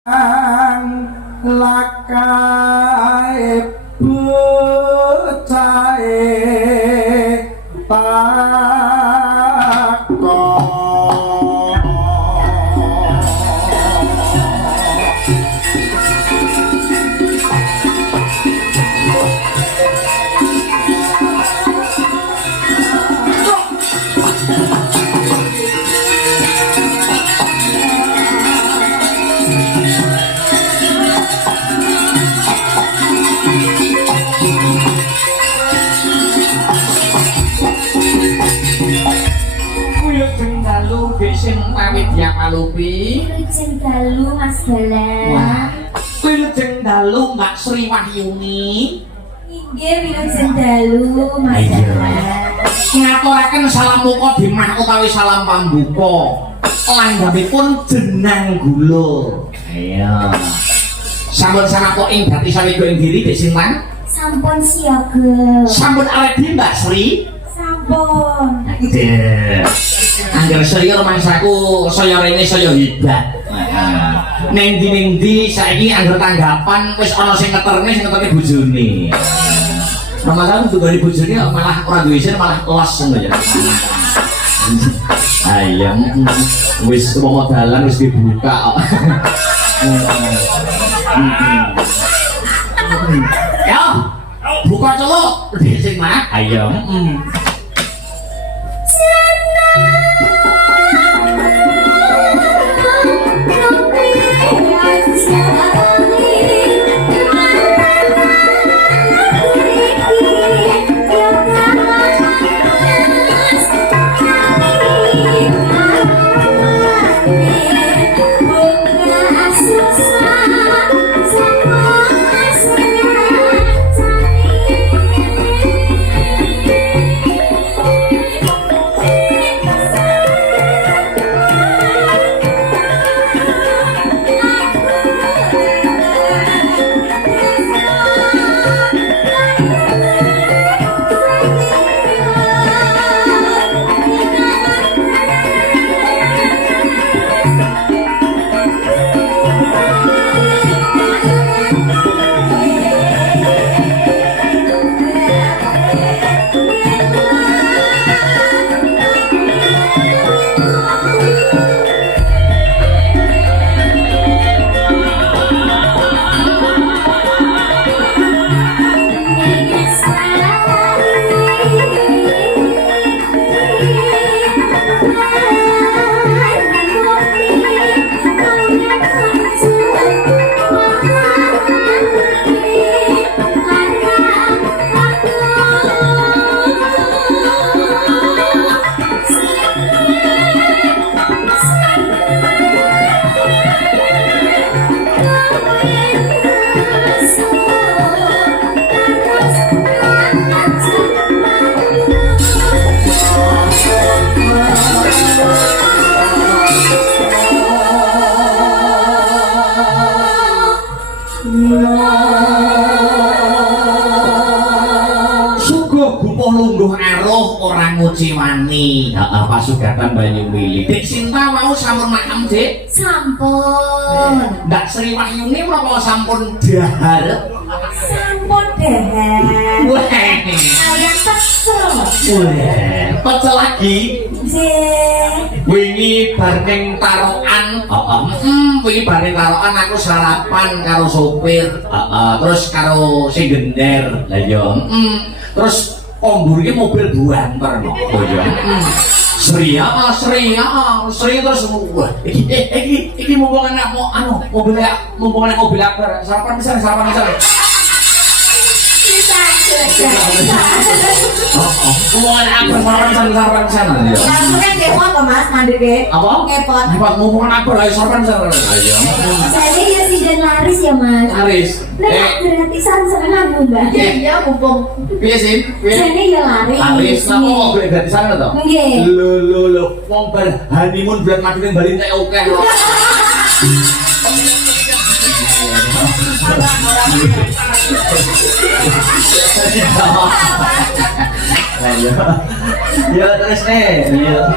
lakai becae takon sing awit ya Malupi. Wilujeng dalu Mas Galang. Wah, wilujeng dalu Mbak Sri Wahyuni. Inggih wilujeng dalu Mas Galang. Ngaturaken salam muka dimah utawi salam pambuka. Langgapipun jenang gula. Ayo. Sampun sanapa ing dadi sawego ing diri Dek Sintan? Sampun siaga. Sampun aredi Mbak Sri? Sampun. Dek. Angger saya rumangsaku saya rene saya hebat. Neng ndi saiki angger tanggapan wis ana sing ngeterne bojone. Ramadan tuh dari bojone malah ora duwe isin malah kelas ngono ya. Ayam wis modalan wis dibuka. Ya, buka celuk sing mah ayam. Ciwani, pasugatan Banyu Mili. Dek Sinta mau sampun makam Dek? Sampun. Mbak Sri Wahyuni menapa sampun dahar? Sampun dahar. Wah, ayam pecel. Wah, pecel lagi. Nggih. Wingi bareng tarokan. Wingi bareng tarokan aku sarapan karo sopir. Terus karo sing gender. Lah yo. Terus ombur iki mobil buanter kok. Oh ya. Sri terus wah iki mumpung anak mobil akbar. Sarapan pisan. Mumpung anak akbar sarapan pisan. Kan kepot to Mas mandeke. Apa? Kepot. Mumpung anak akbar ayo sarapan pisan. Ayo. Saya ya sidan laris ya Mas. Laris. Gratisan seneng Mbak. Iya mumpung. Piye sih? Jane ya laris. Laris napa mobil gratisan to? Nggih. Lho wong bar honeymoon bulan madu ning Bali nek akeh kok. Ya terus ya.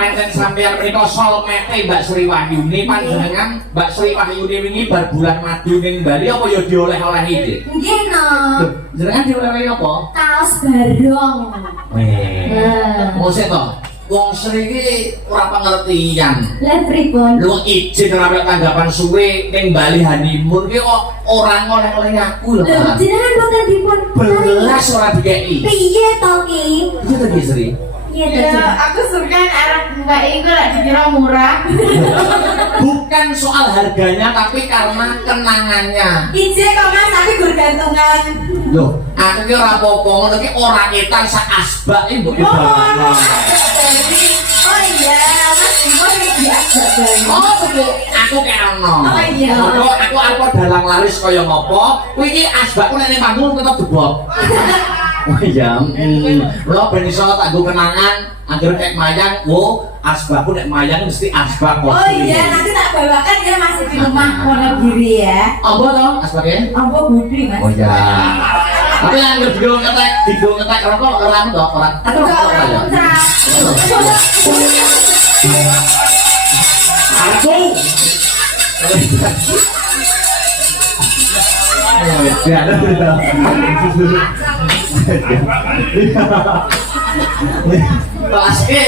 pancen sampeyan menika solmete Mbak Sri Wahyuni panjenengan Mbak Sri Wahyuni wingi bar bulan madu ning Bali apa ya dioleh-oleh iki? Nggih no. Jenengan dioleh-oleh apa? Kaos barong. Mosek to. Wong Sri iki ora pengertian. Lah pripun? Lu izin ora mek tanggapan suwe ning Bali honeymoon ki kok ora ngoleh-oleh aku lho. Lho, jenengan boten dipun Belas ora dikeki. piye to ki? Iya to Ki Sri. Iya to. Ya, aku surkan arah mbak itu lah dikira murah. Bukan soal harganya tapi karena kenangannya. Ije kok mas, tapi bergantungan. Loh, aku ki ora apa-apa ngono ki ora ketan sak asbak iki mbok Oh, dibawa. oh iya, mas impor biasa banget. Oh, aku kena. Oh, iya. Aku apa dalang laris kaya ngopo? Kuwi iki asbakku nek ning panggung tetep debok. Oh iya, lo ben iso tak nggo kenangan, anggere nek mayang, wo asbakku nek mayang mesti asbak kok. Oh iya, nanti tak bawakan ya masih di rumah Wonogiri ya. Apa to asbaknya? Apa budi mas? Oh iya. Tapi yang digo ngetek rokok ora to, ora. Atau orang putra. Aku. Ya, ada berita. Pasti.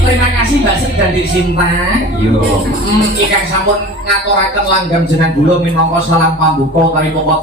Terima kasih Mbak Sri dan Dik Sinta. Yo. Ingkang sampun ngaturaken langgam jeneng kula minangka salam pambuka utawi pokok